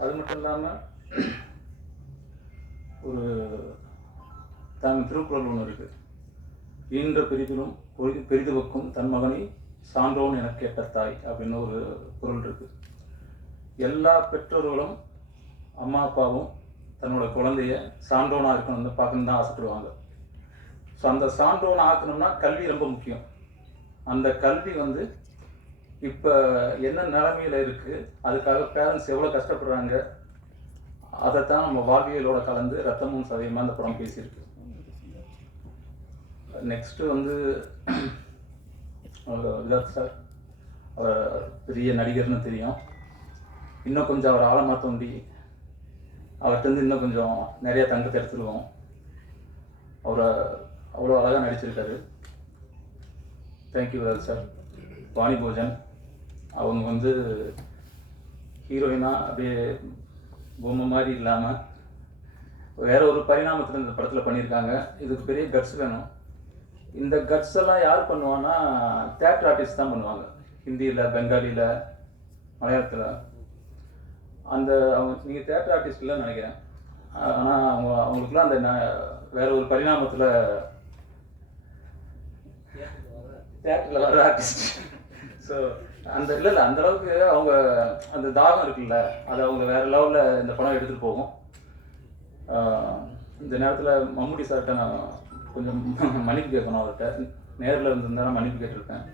அது மட்டும் இல்லாமல் ஒரு தன் திருக்குறள் ஒன்று இருக்குது ஈன்ற பெரிதிலும் பொரி- பெரிதுவக்கும் தன் மகனை சான்றோன் என கேட்ட தாய் அப்படின்னு ஒரு குரல் இருக்கு. எல்லா பெற்றோர்களும் அம்மா அப்பாவும் தன்னோட குழந்தைய சான்றோனாக இருக்கணும்னு பார்க்கணுன்னு தான் ஆசைப்படுவாங்க. ஸோ அந்த சான்றோனை ஆக்கணும்னா கல்வி ரொம்ப முக்கியம். அந்த கல்வி வந்து இப்போ என்ன நிலைமையில் இருக்குது அதுக்காக பேரண்ட்ஸ் எவ்வளோ கஷ்டப்படுறாங்க? அதை தான் நம்ம வாழ்வியலோட கலந்து ரத்தமும் சதயமாக அந்த படம் பேசியிருக்கு. நெக்ஸ்ட்டு வந்து விதாத் சார் அவர் பெரிய நடிகர்னு தெரியும். இன்னும் கொஞ்சம் அவர் ஆழமாக தோண்டி அவர்கிட்ட இன்னும் கொஞ்சம் நிறைய தங்கத்தை எடுத்துருவோம். அவரை அவ்வளோ அழகாக நடிச்சிருக்காரு. தேங்க்யூ விதாத் சார் வாணி போஜன். அவங்க வந்து ஹீரோயினாக அப்படியே பொம்மை மாதிரி இல்லாமல் வேற ஒரு பரிணாமத்தில் இந்த படத்தில் பண்ணியிருக்காங்க. இதுக்கு பெரிய கட்ஸ் வேணும். இந்த கட்ஸ் எல்லாம் யார் பண்ணுவான்னா தேட்டர் ஆர்டிஸ்ட் தான் பண்ணுவாங்க. ஹிந்தியில் பெங்காலியில் மலையாளத்தில். அந்த அவங்க நீங்கள் தேட்டர் ஆர்டிஸ்ட் இல்லைன்னு நினைக்கிறேன். ஆனால் அவங்க அவங்களுக்குலாம் அந்த வேற ஒரு பரிணாமத்தில் தேட்டரில் வர ஆர்டிஸ்ட் ஸோ அந்த இல்லை இல்லை அந்த அளவுக்கு அவங்க அந்த தாகம் இருக்குல்ல அதை அவங்க வேற லெவலில் இந்த படம் எடுத்துகிட்டு போகும். இந்த நேரத்தில் மம்முடி சார்கிட்ட நான் கொஞ்சம் மன்னிப்பு கேட்கணும் அவர்கிட்ட. நேரில் இருந்திருந்தா நான் மன்னிப்பு கேட்டிருக்கேன்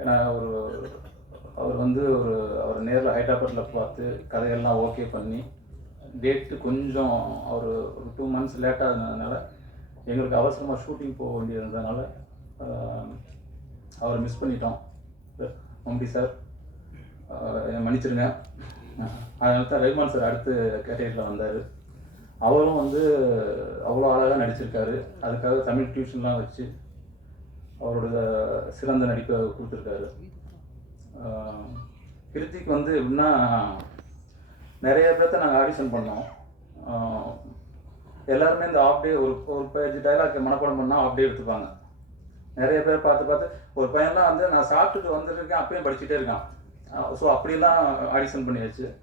ஏன்னா ஒரு அவர் வந்து ஒரு அவர் நேரில் ஹைதராபாத்தில் பார்த்து கதையெல்லாம் ஓகே பண்ணி டேட்டு கொஞ்சம் அவர் ஒரு டூ மந்த்ஸ் லேட்டாக இருந்ததுனால எங்களுக்கு அவசரமாக ஷூட்டிங் போக வேண்டியிருந்ததுனால அவரை மிஸ் பண்ணிட்டோம். மம்டி சார். மன்னிச்சிருங்க அதனால தான் ரஹ்மான் சார் அடுத்து கேட்டகரியில் வந்தார். அவரும் வந்து அவ்வளோ அழகாக நடிச்சிருக்காரு. அதுக்காக தமிழ் டியூஷன்லாம் வச்சு அவரோட சிறந்த நடிப்பை கொடுத்துருக்காரு. கிருத்திக் வந்து எப்படின்னா நிறைய பேர்த்த நாங்கள் ஆடிஷன் பண்ணோம். எல்லாருமே இந்த ஆஃப் டே ஒரு ஒரு பேஜ் டைலாக் மனப்பாடம் பண்ணால் ஆஃப் டே எடுத்துப்பாங்க. நிறைய பேர் பார்த்து பார்த்து ஒரு பையன்லாம் வந்து நான் சாப்பிட்டுட்டு வந்துருக்கேன் அப்பயும் படிச்சுட்டே இருக்கான். ஸோ அப்படிலாம் ஆடிஷன் பண்ணியாச்சு.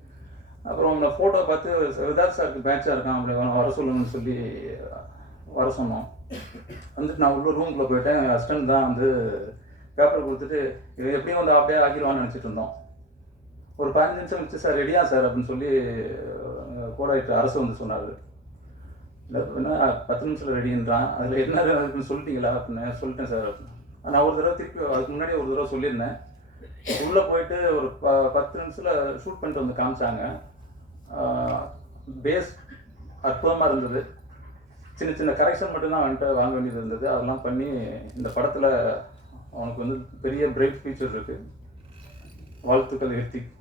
அப்புறம் இந்த ஃபோட்டோ பார்த்து விதார்த் சாருக்கு பேட்சாக இருக்கான் அப்படி வர- சொல்லணும்னு சொல்லுங்கன்னு சொல்லி வர சொன்னோம். வந்துட்டு நான் உள்ள ரூம்குள்ளே போயிட்டேன். என் ஹஸ்பண்ட் தான் வந்து பேப்பர் கொடுத்துட்டு எப்படியும் வந்து அப்படியே ஆக்கிடுவான்னு நினச்சிட்டு இருந்தோம். ஒரு பதினஞ்சு நிமிஷம் வச்சு சார் ரெடியா சார் அப்படின்னு சொல்லி கோடாயிட்டு அரசு வந்து சொன்னார். இல்லை பத்து நிமிஷத்தில் ரெடின்றான் அதில் என்ன இருக்குன்னு சொல்லிட்டீங்களா? அப்படின்னு சொல்லிட்டேன் சார். அப்படின்னு. நான் ஒரு தடவை திருப்பி அதுக்கு முன்னாடி ஒரு தடவை சொல்லியிருந்தேன். உள்ளே போயிட்டு ஒரு ப பத்து நிமிஷத்தில் ஷூட் பண்ணிட்டு வந்து காமிச்சாங்க. பேஸ் அற்புதமாக இருந்தது. சின்ன சின்ன கரெக்ஷன் மட்டும்தான் வந்துட்டு வாங்க வேண்டியது இருந்தது. அதெல்லாம் பண்ணி இந்த படத்தில் அவனுக்கு வந்து பெரிய பிரைட் ஃபியூச்சர் இருக்குது வாழ்த்துக்கள் ஹிருத்திக்.